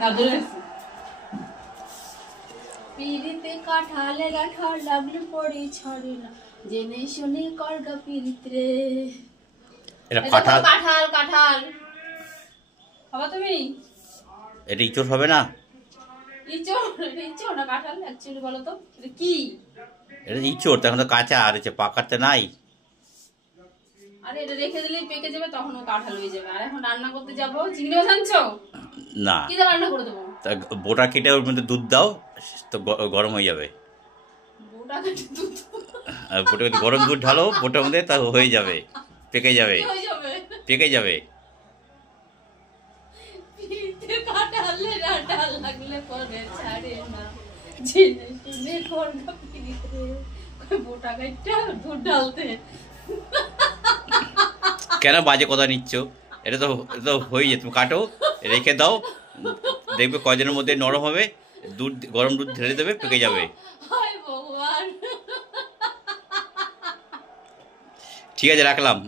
না ধরে আসি পিরিতে কাঠালে গাঠা লাগলে পড়ে ছড়ে না জেনে শুনে করগা পিরিত্রে। এটা কাঁঠাল কাঁঠাল কাঁঠাল বাবা তুমি এটা ইঁচড় হবে না? ইঁচড় না কাঁঠাল অ্যাকচুয়ালি বলো তো এটা কি? এটা ইঁচড় তো এখন তো কাঁচা আর পাকাতে নাই। আরে এটা রেখে দিলেই পেকে যাবে তখন ও কাঁঠাল হয়ে যাবে। আর এখন রান্না করতে যাবো চিংড়ি মাছ আনছো না কি দিয়ে রান্না করে দেবো? তা বোটা কেটে ওর মধ্যে দুধ দাও তো গরম হয়ে যাবে। বোটা কেটে দুধ আর বোটা গরম দুধ ঢালো বোটার মধ্যে তা হয়ে যাবে, পেকে যাবে, হয়ে যাবে পেকে যাবে। পিরিতে কাঁঠালে ডাঁটা লাগলে পরে ছাড়ে না জেনে শুনে করগা পিরিত্রে। বোটা কেটে দুধ ঢালতে কেন বাজে কথা নিচ্ছ? এটা তো হয়ে যায়, তুমি কাটো রেখে দাও, দেখবে কদিনের মধ্যে নরম হবে, দুধ গরম দুধ ঢেলে দেবে, পেকে যাবে। হায় ভগবান ঠিক আছে রাখলাম।